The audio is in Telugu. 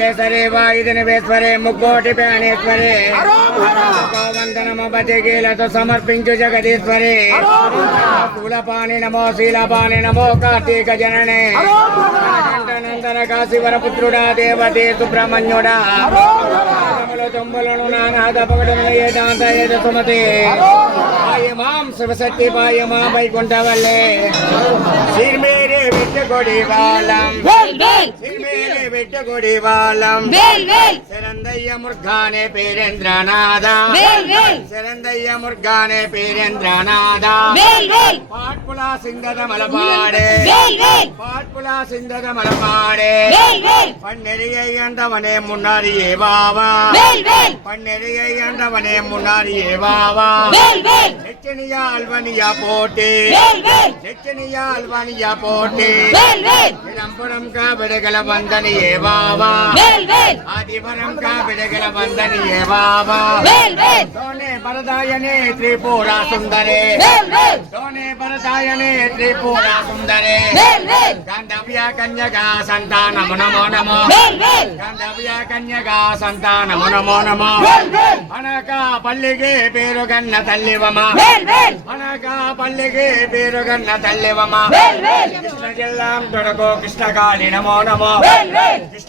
కేసరి వాయుధనివేశ్వరే ముక్కోటి ప్రాణేశ్వరే వందనమపతికీలతో సమర్పించు జగదీశ్వరే స్థూలపాణి నమో శీలపాణి నమో కార్తీక జననే నందన కాశీవర పుత్రుడా దేవతే సుబ్రహ్మణ్యుడా తొంబలను నానాద పగడను ఏదాంత ఏద సుమతే పాయమాం శివశక్తి పాయమా వైకుంఠవల్లే సిర్మేరే వెట్టకొడి వాలం సిర్మేరే వెట్టకొడి వాలం శరందయ్య ముర్గానే పేరేంద్రనాథ శరందయ్య ముర్గానే పేరేంద్రనాథ పాట్పులా సింగద మలపాడే పాట్పులా సింగద మలపాడే பன்னெறியண்டவனே முன்னாடியே வாவா பன்னெறியண்டவனே முன்னாடியே வாவா நெச்சனியா அல்வனியா போட்டு நெச்சனியா அல்வனியா போட்டு நம்புறம் காவிடுகள வந்தனியே வாவா ஆதிபரம் காவிடுகள வந்தனியே வாவா சோனே பரதாயனே திரிபுரா சுந்தரே சோனே பரதாயனே திரிபுரா சுந்தரே காண்டவியா கன்யகா சந்தானம நமோ நமோ காண்டவியா கన్యగా సంతానము నమో నమో అనక పల్లికి పేరుగన్న తల్లివమ అనక పల్లికి పేరుగన్న తల్లివమ కృష్ణ జిల్లాం తొడకో కృష్ణకాళి నమో నమో